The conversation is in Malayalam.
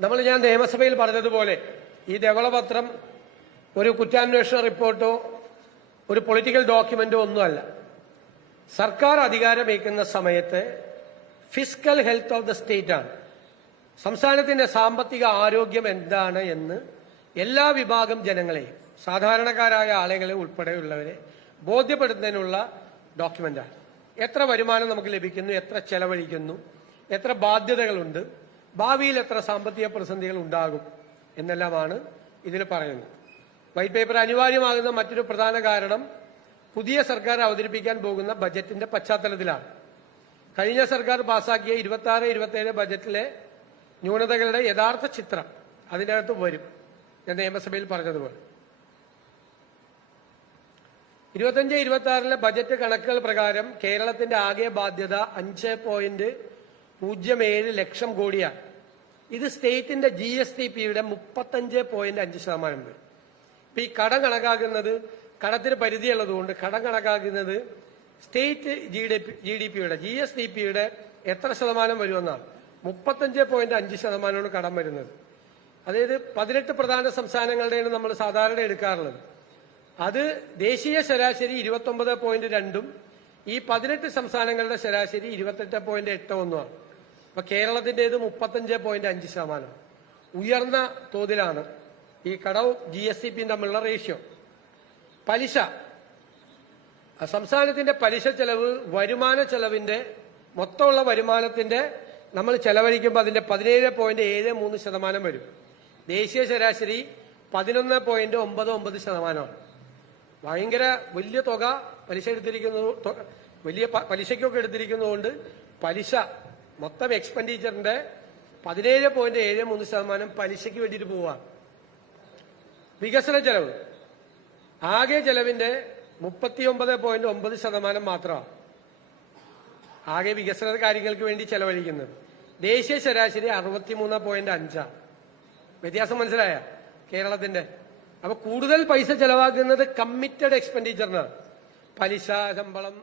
ഞാൻ നിയമസഭയിൽ പറഞ്ഞതുപോലെ ഈ ധവളപത്രം ഒരു കുറ്റാന്വേഷണ റിപ്പോർട്ടോ ഒരു പൊളിറ്റിക്കൽ ഡോക്യുമെന്റോ ഒന്നുമല്ല. സർക്കാർ അധികാരമേൽക്കുന്ന സമയത്ത് fiscal health of the state ആണ്. സംസ്ഥാനത്തിന്റെ സാമ്പത്തിക ആരോഗ്യം എന്താണ് എന്ന് എല്ലാ വിഭാഗം ജനങ്ങളെയും സാധാരണക്കാരായ ആളുകളെ ഉൾപ്പെടെയുള്ളവരെ ബോധ്യപ്പെടുത്തുന്നതിനുള്ള ഡോക്യുമെന്റാണ്. എത്ര വരുമാനം നമുക്ക് ലഭിക്കുന്നു, എത്ര ചെലവഴിക്കുന്നു, എത്ര ബാധ്യതകളുണ്ട്, ഭാവിയിൽ എത്ര സാമ്പത്തിക പ്രതിസന്ധികൾ ഉണ്ടാകും എന്നെല്ലാമാണ് ഇതിൽ പറയുന്നത്. വൈറ്റ് പേപ്പർ അനിവാര്യമാകുന്ന മറ്റൊരു പ്രധാന കാരണം പുതിയ സർക്കാർ അവതരിപ്പിക്കാൻ പോകുന്ന ബജറ്റിന്റെ പശ്ചാത്തലത്തിലാണ്. കഴിഞ്ഞ സർക്കാർ പാസാക്കിയ 26-27 ബജറ്റിലെ ന്യൂനതകളുടെ യഥാർത്ഥ ചിത്രം അതിനകത്ത് വരും. ഞാൻ നിയമസഭയിൽ പറഞ്ഞതുപോലെ 25-26 ബജറ്റ് കണക്കുകൾ പ്രകാരം കേരളത്തിന്റെ ആകെ ബാധ്യത 5.07 ലക്ഷം കോടിയാണ്. ഇത് സ്റ്റേറ്റിന്റെ GSDP-യുടെ 35.5% വരും. ഇപ്പൊ ഈ കടം കണക്കാക്കുന്നത് കടത്തിന് പരിധിയുള്ളതുകൊണ്ട് കടം കണക്കാക്കുന്നത് സ്റ്റേറ്റ് GDP-യുടെ GSDP-യുടെ എത്ര ശതമാനം വരുമെന്നാണ്. 35.5% കടം വരുന്നത്. അതായത് 18 പ്രധാന സംസ്ഥാനങ്ങളുടെയാണ് നമ്മൾ സാധാരണ എടുക്കാറുള്ളത്. അത് ദേശീയ ശരാശരി 29.2-ഉം ഈ 18 സംസ്ഥാനങ്ങളുടെ ശരാശരി 28.81-ഉമാണ്. അപ്പൊ കേരളത്തിന്റേത് 35.5%. ഉയർന്ന തോതിലാണ് ഈ കടവും GSDP-യും തമ്മിലുള്ള റേഷ്യോ. പലിശ, സംസ്ഥാനത്തിന്റെ പലിശ ചെലവ് വരുമാന ചെലവിന്റെ മൊത്തമുള്ള വരുമാനത്തിന്റെ നമ്മൾ ചെലവഴിക്കുമ്പോൾ അതിന്റെ 17.73% വരും. ദേശീയ ശരാശരി 11.99%. ഭയങ്കര വലിയ തുക പലിശ എടുത്തിരിക്കുന്നത്, വലിയ പലിശയ്ക്കൊക്കെ എടുത്തിരിക്കുന്നതുകൊണ്ട് പലിശ മൊത്തം എക്സ്പെൻഡിച്ചറിന്റെ 17.73% പലിശയ്ക്ക് വേണ്ടിയിട്ട് പോവാണ്. വികസന ചെലവ് ആകെ ചെലവിന്റെ 39.9% മാത്രമാണ് ആകെ വികസന കാര്യങ്ങൾക്ക് വേണ്ടി ചെലവഴിക്കുന്നത്. ദേശീയ ശരാശരി 63.5. വ്യത്യാസം മനസ്സിലായ കേരളത്തിന്റെ? അപ്പൊ കൂടുതൽ പൈസ ചെലവാക്കുന്നത് കമ്മിറ്റഡ് എക്സ്പെൻഡിച്ചറിനാണ്. പലിശ, ശമ്പളം,